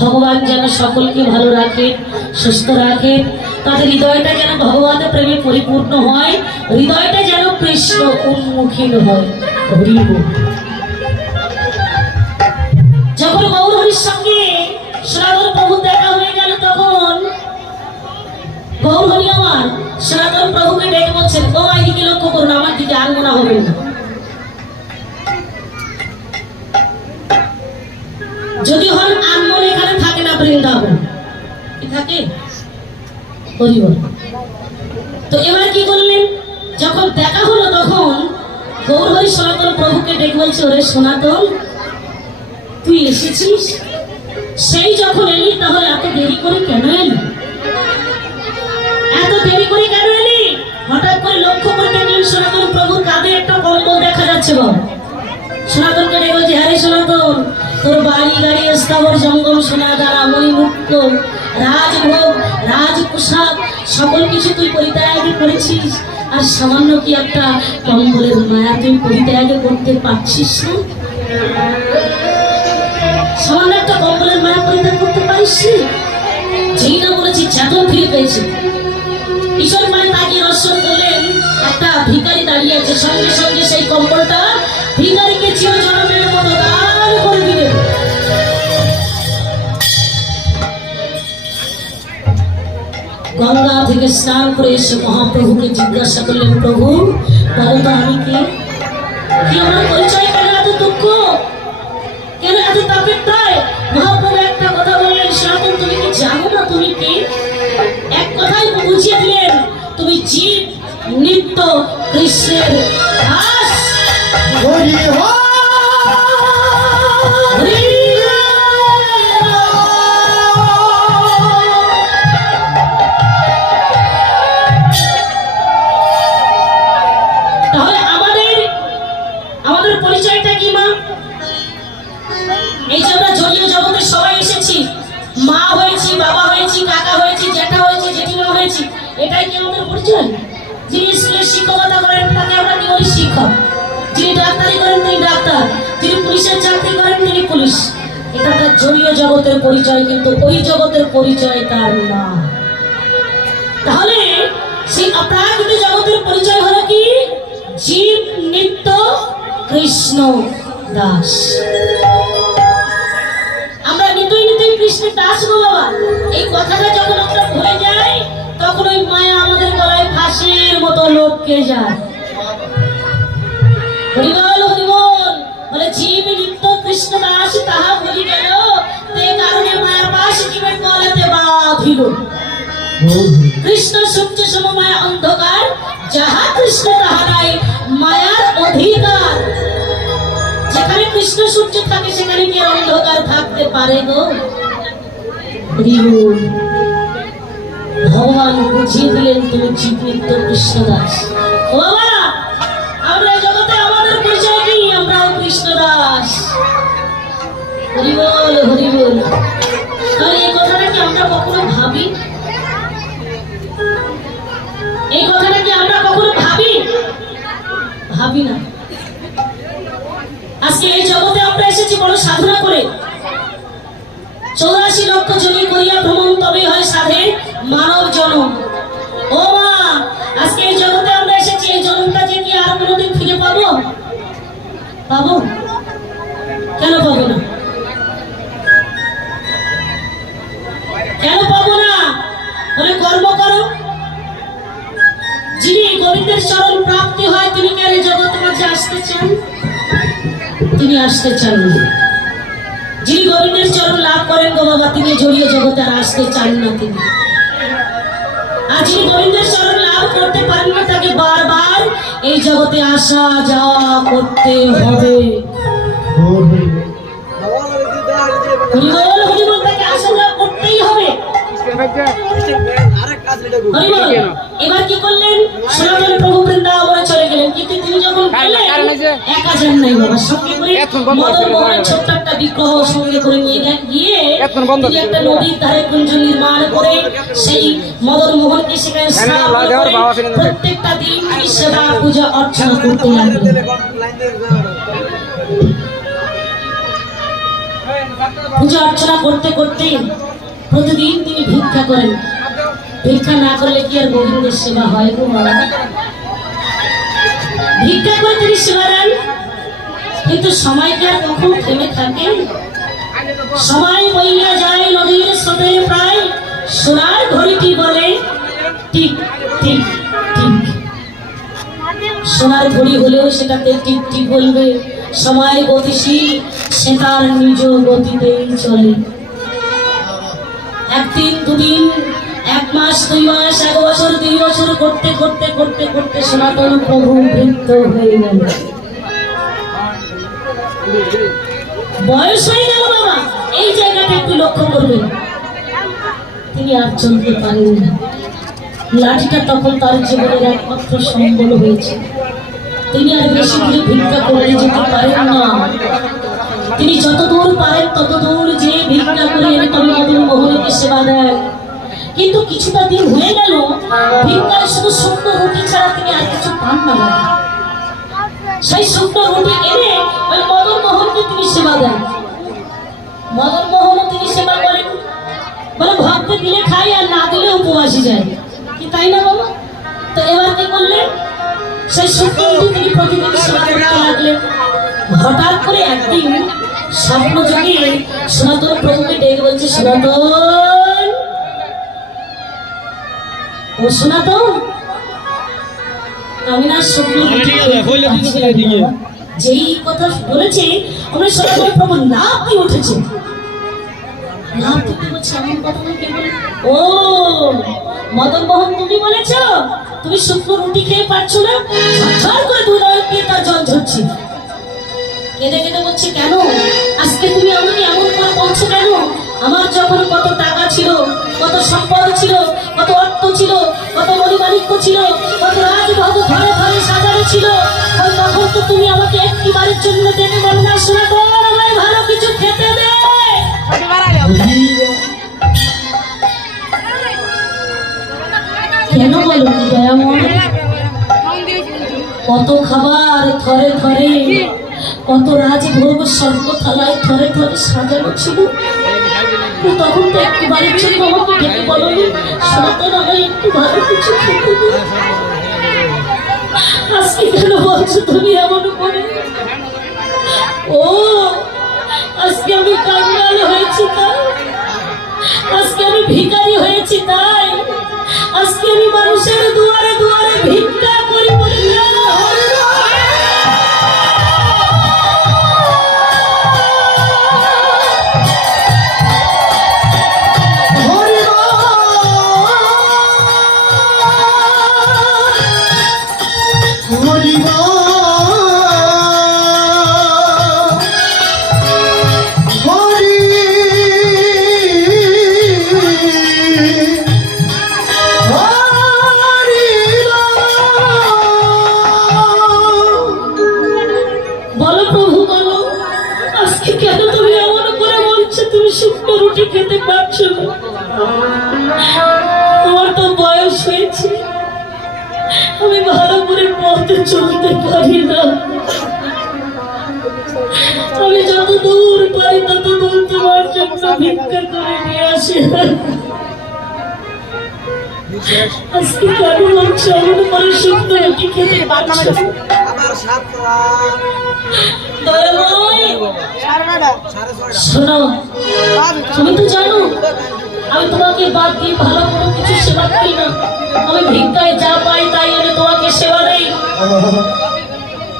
ভগবান যেন সকলকে ভালো রাখে, সুস্থ রাখে, তাদের হৃদয়টা যেন ভগবানের প্রেমে পরিপূর্ণ হয়, হৃদয়টা যেন কৃষ্ণ উন্মুখী হয়। হরি বল। যখন গৌর হরির সঙ্গে সনাতন প্রভু দেখা হয়ে গেল, তখন গৌর হরি আমার সনাতন প্রভুকে ডেকে বলছেন, ও এইদিকে লক্ষ্য করুন, আমার দিকে আর মনে হবে না। যদি হন আনমন এখানে থাকে না, বৃন্দাবন কি থাকে। হরি বল। তো এবার কি করলেন, যখন দেখা হলো তখন গৌর হরি সনাতন প্রভুকে ডেকে বলছে, ওরে সনাতন তুই এসেছিস, সেই যখন এলি তাহলে এত দেরি করে কেন এলি, এত দেরি করে কেন এলি? হঠাৎ করে লক্ষ্য করে দেখলেন সনাতন প্রভুর কাঁধে একটা কম্বল দেখা যাচ্ছে। বাবা সনাতনকে ডেকে বলছে, হ্যাঁ রে সনাতন, তোর বাড়ি গাড়ি স্থাবর জঙ্গম সোনা দ্বারা মণিমুক্ত রাজভোগ রাজ পোশাক সকল কিছু তুই পরিত্যাগ করেছিস, আর সামান্য কি একটা কম্বলের মায়া তুই পরিত্যাগ করতে পারছিস না? সামান্য একটা কম্বলের মায়া পরিত্যাগ করতে পারিস? যেই না বলেছি চেতন ফিরে পেয়েছি। ঈশ্বর মানে তাকিয়ে দর্শন করলেন একটা ভিখারি দাঁড়িয়ে আছে, সঙ্গে সঙ্গে সেই কম্বলটা ভিখারিকে চির জন্মের মতো দান করে দিলেন। গঙ্গা থেকে স্নান করে এসে মহাপ্রভুকে জিজ্ঞাসা করলেন, প্রভু বলো তো আমি কে, কি আমার পরিচয়, কেন এত দুঃখ, কেন এত তাপের দায়? মহাপ্রভু একটা কথা বললেন, সনাতন তুমি কি জানো না তুমি কে? এক কথাই বুঝিয়ে দিলেন, তুমি জীব নিত্য কৃষ্ণের দাস। হরি হরি। তাহলে আমাদের পরিচয়টা কি মা? এই যে আমরা জলীয় জগতে সবাই এসেছি, মা হয়েছি, বাবা হয়েছি, কাকা হয়েছি, জ্যাঠা হয়েছি, জেঠিমা হয়েছি, এটাই কি আমাদের পরিচয়? যিনি স্কুলের শিক্ষকতা করেন তাকে আমরা কি বলি? শিক্ষক। যিনি ডাক্তারি করেন তিনি ডাক্তার, যিনি পুলিশের চাকরি করেন তিনি পুলিশ। এটা তার জলীয় জগতের পরিচয়, কিন্তু ওই জগতের পরিচয় তার না। তাহলে সেই অপ্রাকৃত জগতের পরিচয় হলো কি? জীব নিত্য কৃষ্ণ দাস। আমরা নিতই নিতই কৃষ্ণের দাস গো বাবা। এই কথাটা যখন আমরা ভুলে যাই, তখন ওই মায়া আমাদের গলায় ফাঁসির মতো লটকে যায়। হরিবল হরিবল বলে, জীব নিত্য কৃষ্ণ দাস তাহা ভুলি গেল, তে কারণে মায়া পাশ জীবের গলাতে বাঁধিল। কৃষ্ণ সূর্য সম মায়া অন্ধকার, যাহা কৃষ্ণ তাহা নাই মায়ার অধিকার। যেখানে কৃষ্ণ সূর্য থাকে সেখানে কি অন্ধকার থাকতে পারে গো? ভগবান বুঝিয়ে দিলেন, তুমি জীব নিত্য কৃষ্ণ দাস। ও বাবা, আমরা জগতে আমাদের পরিচয় কি? আমরাও কৃষ্ণ দাস। হরি বল হরি বল। তাহলে এই কথাটা কি আমরা কখনো ভাবি? এই কথাটা কি আমরা কখনো ভাবি? ভাবি না। আজকে এই জগতে আমরা এসেছি বড় সাধনা করে, 84 লক্ষ জনি করিয়া ভ্রমণ, তবে হয় সাধে মানব জনম। ও মা, আজকে এই জগতে আমরা এসেছি, এই জন্মটা যে কি আর কোনোদিন ফিরে পাবো? পাবো? কেন পাবো না? কেন পাবো না? তবে কর্ম করো। যিনি গোবিন্দের চরণ প্রাপ্তি হয় তিনি কেন জগতের মাঝে আসতে চান? তিনি আসতে চান না। যিনি গোবিন্দের চরণ লাভ করেন গো বাবা, তিনি জড়িয়ে জগতে আর আসতে চান না তিনি। আর যিনি গোবিন্দের চরণ লাভ করতে পারেন না, তাকে বারবার এই জগতে আসা যাওয়া করতে হবে। হরিবল হরিবল, তাকে আসা যাওয়া করতেই হবে। এবার কি করলেন? সনাতন প্রভু বৃন্দাবনে চলে গেলেন, কিন্তু তিনি যখন গেলেন একা যান নাই বাবা, সঙ্গে করে মদন মোহনের ছোট্ট একটা বিগ্রহ সঙ্গে করে নিয়ে গিয়ে তিনি একটা নদীর ধারে কুঞ্জ নির্মাণ করে সেই মদন মোহনকে সেখানে স্থাপন করে প্রত্যেকটা দিন সেবা পূজা অর্চনা করতে লাগলেন। পূজা অর্চনা করতে করতে প্রতিদিন তিনি ভিক্ষা করেন। ভিক্ষা না করলে কি আর গোবিন্দের সেবা হয় গো বাবা? ভিক্ষা করে তিনি সেবা দেন, কিন্তু সময় কি আর কখন থেমে থাকে? সময় বইয়া যায় নদীর স্রোতের প্রায়, সোনার ঘড়িটি বলে টিক টিক টিক। সোনার ঘড়ি হলেও সেটাতে টিক টিক বলবে। সময় গতিশীল, সে তার নিজ গতিতেই চলে। একদিন দুদিন, এক মাস দুই মাস, এক বছর দুই বছর করতে করতে করতে করতে সনাতন প্রভু বৃদ্ধ হয়ে গেল। বয়স হয়ে গেল বাবা, এই জায়গাটা একটু লক্ষ্য করবেন। তিনি আর চলতে পারেন না। লাঠিটা তখন তার জীবনের একমাত্র সম্বল হয়েছে। তিনি আর বেশি দূরে ভিক্ষা করে যেতে পারেন না। তিনি যতদূর পারেন ততদূর যে ভিক্ষা করে এনে তবে মদন মোহনকে সেবা দেন। কিন্তু কিছুটা দিন হয়ে গেল, ভিক্ষায় শুধু শুকনো রুটি ছাড়া তিনি আর কিছু পান না। সেই শুকনো রুটি এনে ওই মদন মোহনকে তিনি সেবা দেন। মদন মোহনও তিনি সেবা করেন, বলে ভক্ত দিলে খাই আর না দিলে উপবাসী যায়, কি তাই না বাবা? তো এবার কি করলেন? সেই শুকনো রুটি তিনি প্রতিদিন সেবা করতে লাগলেন। হঠাৎ করে একদিন স্বপ্ন যোগে সনাতন প্রভুকে ডেকে বলছে, সনাতন, ও সনাতন, আমি না শুকনো রুটি যেই কথা বলেছে আমরা সনাতন প্রভু লাফ দিয়ে উঠেছে। লাফ দিতে বলছে এমন কথা না, কে বলে? ও মদন মোহন, তুমি বলেছ তুমি শুকনো রুটি খেয়ে পাচ্ছ না? ঝরঝর করে দুই নয়ন দিয়ে তার জল ঝরছে। কেঁদে কেঁদে বলছে, কেন আজকে তুমি আমাকে এমন করে বলছো কেন? আমার যখন কত টাকা ছিল, কত সম্পদ ছিল, কত অর্থ ছিল, কত মণিমাণিক্য ছিল, কত রাজভোগ ঘরে ঘরে সাজানো ছিল, ওই তখন তো তুমি আমাকে একটিবারের জন্য ডেকে বলো না, সনাতন আমায় ভালো কিছু খেতে দে। কেন বলো দয়াময়? কত খাবার থরে থরে, কত রাজভোগ স্বর্গ থালায় থরে থরে সাজানো ছিল, তখন তো একটু বাড়ির জন্য আমাকে ডেকে বলনি, সনাতন আমায় একটু ভালো কিছু খেতে দে। আজকে কেন বলছো তুমি এমন করে? ও আজকে আমি কাঙ্গাল হয়েছি তাই, আজকে আমি ভিখারি হয়েছি তাই, আজকে আমি মানুষের দুয়ারে দুয়ারে ভিক্ষা করি বলে খেতে পারছো না? আমার তো বয়স হয়েছে, আমি ভালো করে পথে চলতে পারি না। আমি যত দূর পারি তত দূর তোমার জন্য ভিক্ষা করে নিয়ে আসি। আজকে কেন বলছো এমন করে শুকনো রুটি খেতে পারছো? শোনো, তুমি তো জানো আমি তোমাকে বাদ দিয়ে ভালো কোনো কিছু সেবা করি না। আমি ভিক্ষায় যা পাই তাই এনে তোমাকে সেবা দেই,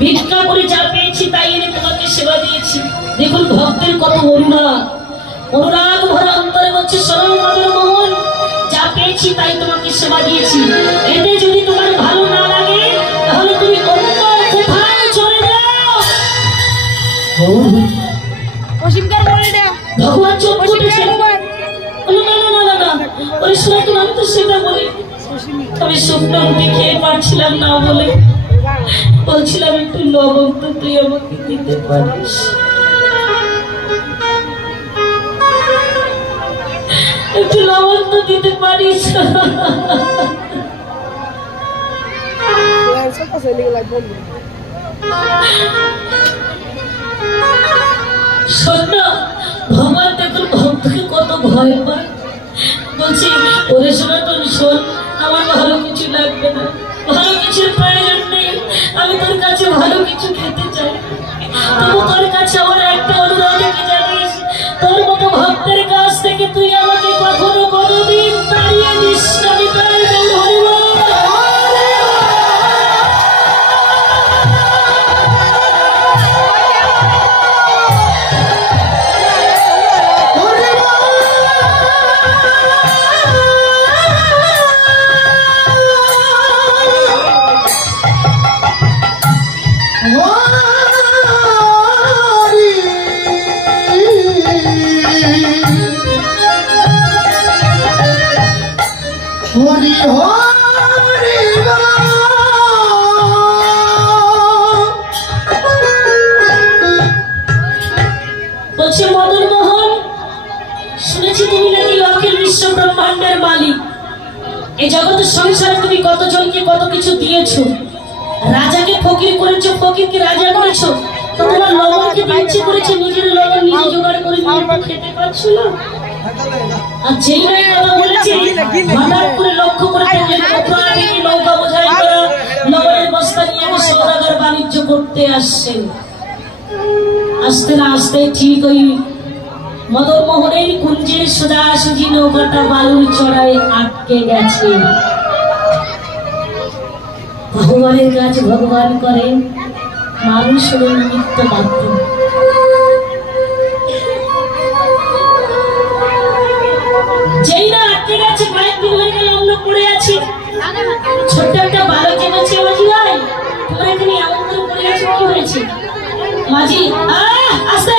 ভিক্ষা করে যা পেয়েছি তাই এনে তোমাকে সেবা দিয়েছি। দেখুন ভক্তের কত অনুরাগ, অনুরাগ ভরা অন্তরে বলছে, শোনো মদন মোহন, যা পেয়েছি তাই তোমাকে সেবা দিয়েছি। এতে যদি তোমার ভালো না লাগে তাহলে তুমি অন্য কোথায় চলে যাও। ভগবান চোখ ফুটেছে, আমি তো সেটা বলি, আমি শুকনো রুটি খেয়ে পারছিলাম না বলে বলছিলাম একটু লবণ তো তুই আমাকে দিতে পারিস। একটু লবণ তো দিতে পারিস। শোন না, ভগবান দেখুন ভক্তকে কত ভয় পায়। বলছি ওরে সনাতন শোন, আমার ভালো কিছু লাগবে না, ভালো কিছুর প্রয়োজন নেই, আমি তোর কাছে ভালো কিছু খেতে চাই। তবু তোর কাছে আমার একটা অনুরোধ, কি জানিস, তোর মতো ভক্তের কাছ থেকে তুই আমাকে কখনো কোনোদিন তাড়িয়ে দিস না। আমি তাই বলবো, হরি হরি বলছে মদন মোহন, শুনেছি তুমি নাকি অখিল বিশ্ব ব্রহ্মাণ্ডের মালিক। এই জগতের সংসারে তুমি কতজনকে কত কিছু দিয়েছো, রাজাকে ফকির করেছো, ফকিরকে রাজা করেছো, তো তোমার লবণকে দিচ্ছে করেছো, নিজের লবণ নিজে জোগাড় করে নিয়ে খেতে পারছো না। আর যেই নাই কথা বলেছে, হঠাৎ করে লক্ষ্য করে দেখলেন কোথা থেকে নৌকা বোঝাই করা লবণের বস্তা নিয়ে সওদাগর বাণিজ্য করতে আসছেন। আস্তে না আস্তে ঠিক ওই মদন মোহনের কুঞ্জের সোজাসুজি নৌকাটা বালুর চড়ায় আটকে গেছে। ভগবানের কাজ ভগবান করে, মানুষ হল নিমিত্ত মাত্র। যেই না আটকে গেছে, কয়েকদিন হয়ে গেল আমরা পড়ে আছি। ছোট্ট একটা বালক এনেছে, মাঝি ভাই তোমার এখানে এমন করে পড়ে আছে, কি হয়েছে? মাঝি আস্তে